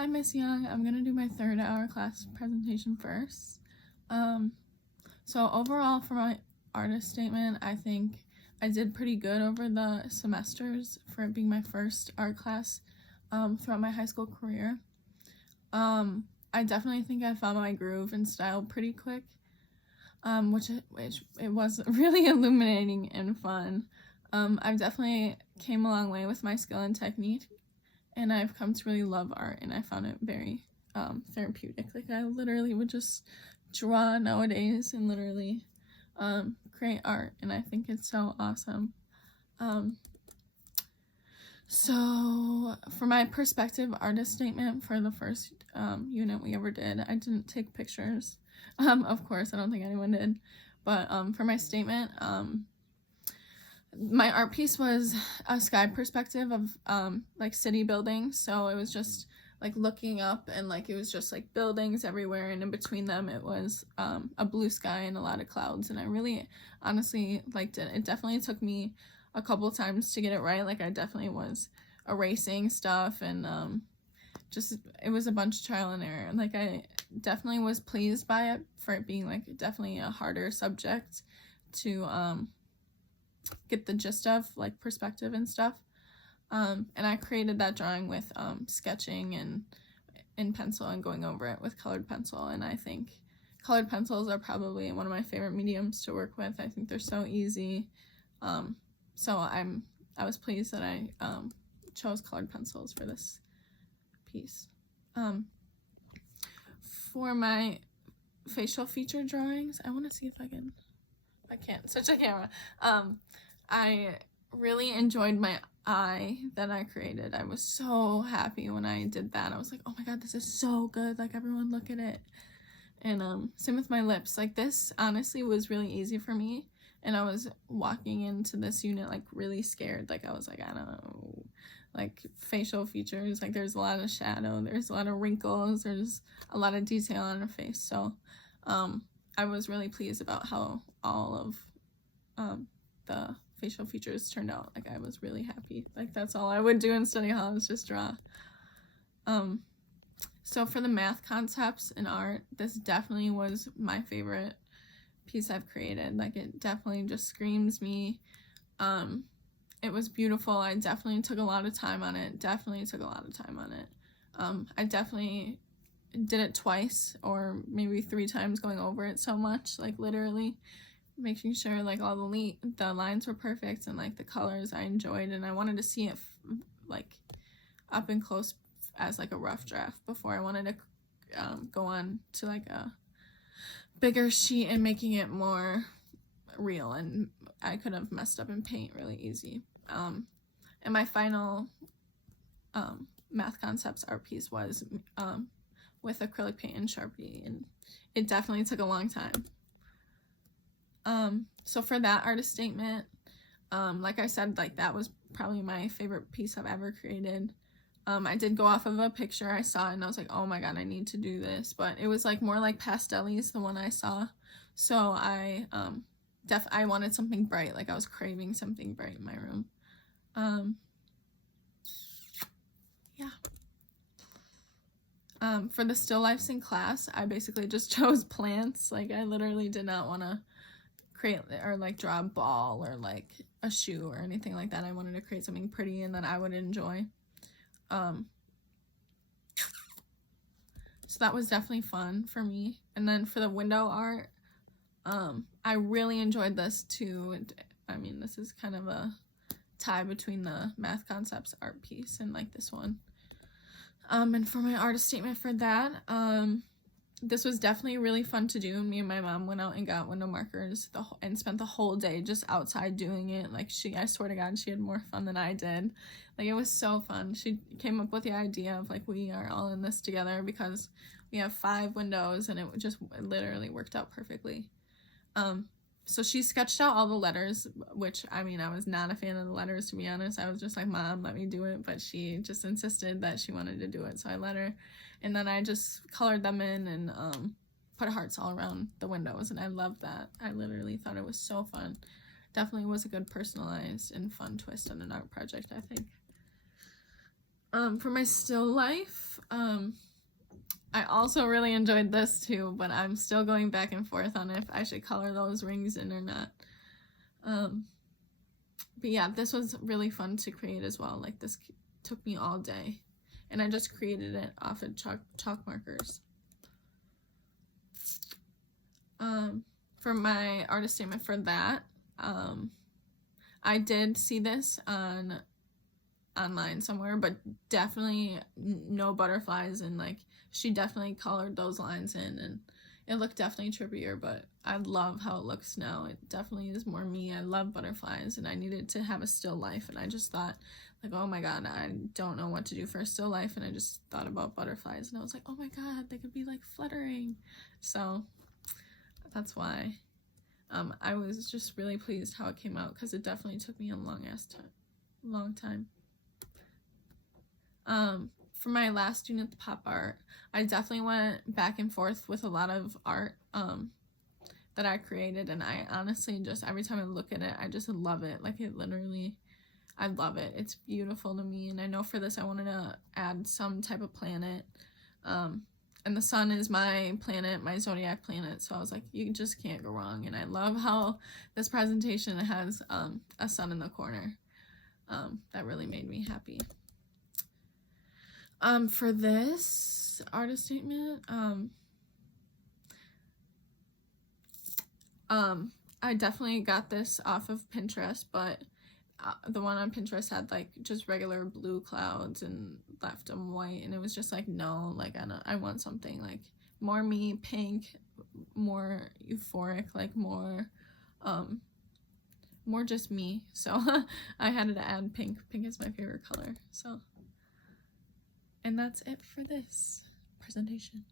Hi, Miss Young. I'm going to do my third hour class presentation first. So overall for my artist statement, I think I did pretty good over the semesters for it being my first art class throughout my high school career. I definitely think I found my groove and style pretty quick, which it was really illuminating and fun. I've definitely came a long way with my skill and technique, and I've come to really love art, and I found it very therapeutic. Like, I literally would just draw nowadays and literally create art, and I think it's so awesome. So for my perspective artist statement for the first unit we ever did, I didn't take pictures. Of course, I don't think anyone did. But for my statement, my art piece was a sky perspective of like city buildings. So it was just like looking up, and like it was just like buildings everywhere, and in between them it was a blue sky and a lot of clouds, and I really honestly liked it. It definitely took me a couple times to get it right. Like, I definitely was erasing stuff, and just it was a bunch of trial and error. Like, I definitely was pleased by it for it being like definitely a harder subject to get the gist of, like perspective and stuff. And I created that drawing with sketching and in pencil and going over it with colored pencil, and I think colored pencils are probably one of my favorite mediums to work with. I think they're so easy. So I was pleased that I chose colored pencils for this piece. For my facial feature drawings, I want to see if I can't switch the camera. I really enjoyed my eye that I created. I was so happy when I did that. I was like, oh my god, this is so good. Like, everyone look at it. And same with my lips. Like, this honestly was really easy for me. And I was walking into this unit like really scared. Like, I was like, I don't know, like facial features, like there's a lot of shadow, there's a lot of wrinkles, there's a lot of detail on her face. So I was really pleased about how all of the facial features turned out. Like, I was really happy. Like, that's all I would do in study hall, is just draw. So for the math concepts in art, this definitely was my favorite piece I've created. Like, it definitely just screams me. It was beautiful. I definitely took a lot of time on it. I definitely did it twice or maybe 3 times, going over it so much, like literally making sure like all the lines were perfect, and like the colors I enjoyed, and I wanted to see it like up and close as like a rough draft before I wanted to go on to like a bigger sheet and making it more real, and I could have messed up in paint really easy. And my final math concepts art piece was with acrylic paint and Sharpie, and it definitely took a long time. So for that artist statement, like I said, like that was probably my favorite piece I've ever created. I did go off of a picture I saw, and I was like, oh my god, I need to do this, but it was like more like pastel-y, the one I saw. So I wanted something bright. Like, I was craving something bright in my room. Yeah. For the still lifes in class, I basically just chose plants. Like, I literally did not want to create or like draw a ball or like a shoe or anything like that. I wanted to create something pretty and that I would enjoy. So that was definitely fun for me. And then for the window art, I really enjoyed this too. I mean, this is kind of a tie between the math concepts art piece and like this one. And for my artist statement for that, this was definitely really fun to do. Me and my mom went out and got window markers and spent the whole day just outside doing it. Like, I swear to God, she had more fun than I did. Like, it was so fun. She came up with the idea of like, we are all in this together because we have 5 windows, and it literally worked out perfectly. So she sketched out all the letters, which, I mean, I was not a fan of the letters, to be honest. I was just like, Mom, let me do it, but she just insisted that she wanted to do it, so I let her. And then I just colored them in and put hearts all around the windows, and I loved that. I literally thought it was so fun. Definitely was a good personalized and fun twist on an art project, I think. For my still life, I also really enjoyed this too, but I'm still going back and forth on if I should color those rings in or not. But yeah, this was really fun to create as well. Like, this took me all day, and I just created it off of chalk markers. For my artist statement for that, I did see this online somewhere, but definitely no butterflies, and like, she definitely colored those lines in, and it looked definitely trippier, but I love how it looks now. It definitely is more me. I love butterflies, and I needed to have a still life, and I just thought, like, oh my god, I don't know what to do for a still life, and I just thought about butterflies, and I was like, oh my god, they could be like fluttering. So that's why I was just really pleased how it came out, because it definitely took me a long time. For my last unit, the pop art, I definitely went back and forth with a lot of art that I created, and I honestly just, every time I look at it, I just love it. Like, it literally, I love it. It's beautiful to me, and I know for this I wanted to add some type of planet, and the sun is my planet, my zodiac planet, so I was like, you just can't go wrong. And I love how this presentation has a sun in the corner. That really made me happy. For this artist statement, I definitely got this off of Pinterest, but the one on Pinterest had like just regular blue clouds and left them white, and it was just like, no, like, I want something like more me, pink, more euphoric, like more just me. So I had to add pink. Pink is my favorite color. So, and that's it for this presentation.